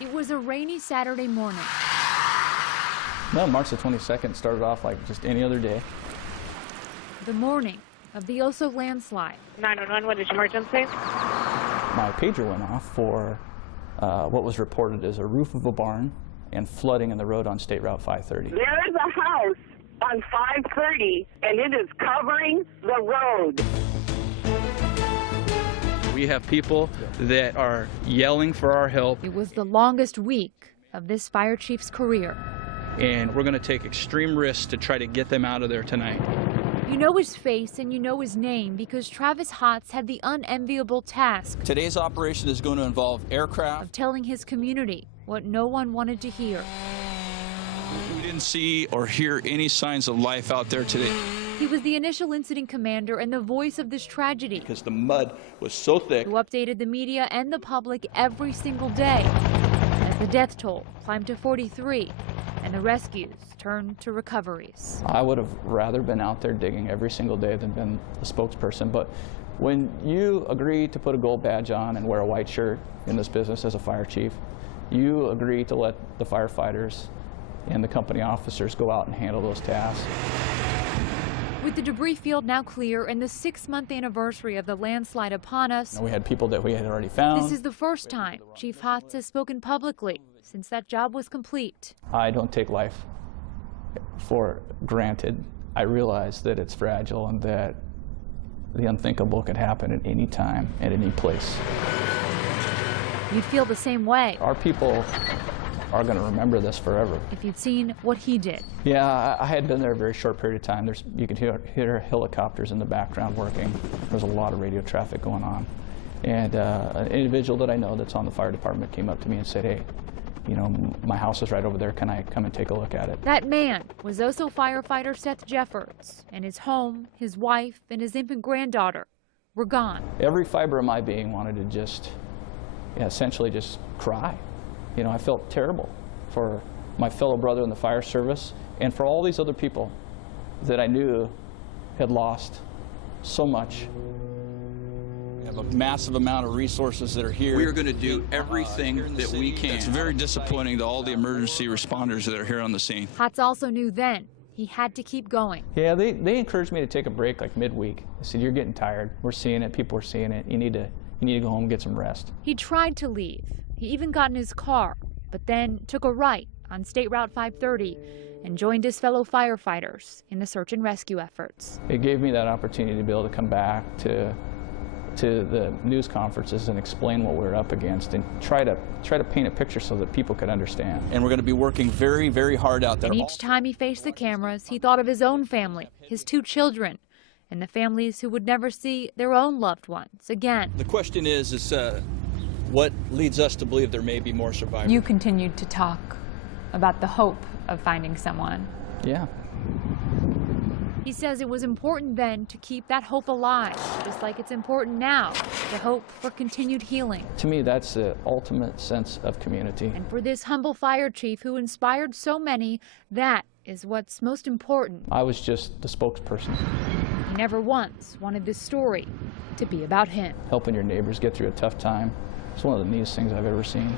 It was a rainy Saturday morning. No, March the 22nd started off like just any other day. The morning of the Oso landslide. 911, what is your emergency? My pager went off for what was reported as a roof of a barn and flooding in the road on State Route 530. There is a house on 530, and it is covering the road. We have people that are yelling for our help. It was the longest week of this fire chief's career. And we're going to take extreme risks to try to get them out of there tonight. You know his face and you know his name because Travis Hotz had the unenviable task Today's operation is going to involve aircraft of telling his community what no one wanted to hear. We didn't see or hear any signs of life out there today. He was the initial incident commander and the voice of this tragedy, Because the mud was so thick. who updated the media and the public every single day as the death toll climbed to 43 and the rescues turned to recoveries. I would have rather been out there digging every single day than been a spokesperson, but when you agree to put a gold badge on and wear a white shirt in this business as a fire chief, you agree to let the firefighters and the company officers go out and handle those tasks. With the debris field now clear and the 6-month anniversary of the landslide upon us, We had people that we had already found. this is the first time Chief Hotz has spoken publicly since that job was complete. I don't take life for granted. I realize that it's fragile and that the unthinkable can happen at any time, at any place. You'd feel the same way Our people are going to remember this forever. if you'd seen what he did. Yeah, I had been there a very short period of time. You could hear helicopters in the background working. There's a lot of radio traffic going on. And an individual that I know that's on the fire department came up to me and said, hey, you know, my house is right over there. Can I come and take a look at it? That man was Oso firefighter Seth Jeffords, and his home, his wife, and his infant granddaughter were gone. Every fiber of my being wanted to just, essentially just cry. You know, I felt terrible for my fellow brother in the fire service and for all these other people that I knew had lost so much. We have a massive amount of resources that are here. We are going to do everything that we can. It's very disappointing to all the emergency responders that are here on the scene. Hotz also knew then he had to keep going. Yeah, they encouraged me to take a break like midweek. They said, you're getting tired. We're seeing it. People are seeing it. You need to go home and get some rest. He tried to leave. He even got in his car, but then took a right on State Route 530 and joined his fellow firefighters in the search and rescue efforts. It gave me that opportunity to be able to come back to the news conferences and explain what we're up against and try to paint a picture so that people could understand. And we're going to be working very, very hard out there. And each time he faced the cameras, he thought of his own family, his 2 children, and the families who would never see their own loved ones again. The question is what leads us to believe there may be more survivors? You continued to talk about the hope of finding someone. Yeah. He says it was important then to keep that hope alive, just like it's important now to hope for continued healing. To me, that's the ultimate sense of community. And for this humble fire chief who inspired so many, that is what's most important. I was just the spokesperson. He never once wanted this story to be about him. Helping your neighbors get through a tough time. It's one of the neatest things I've ever seen.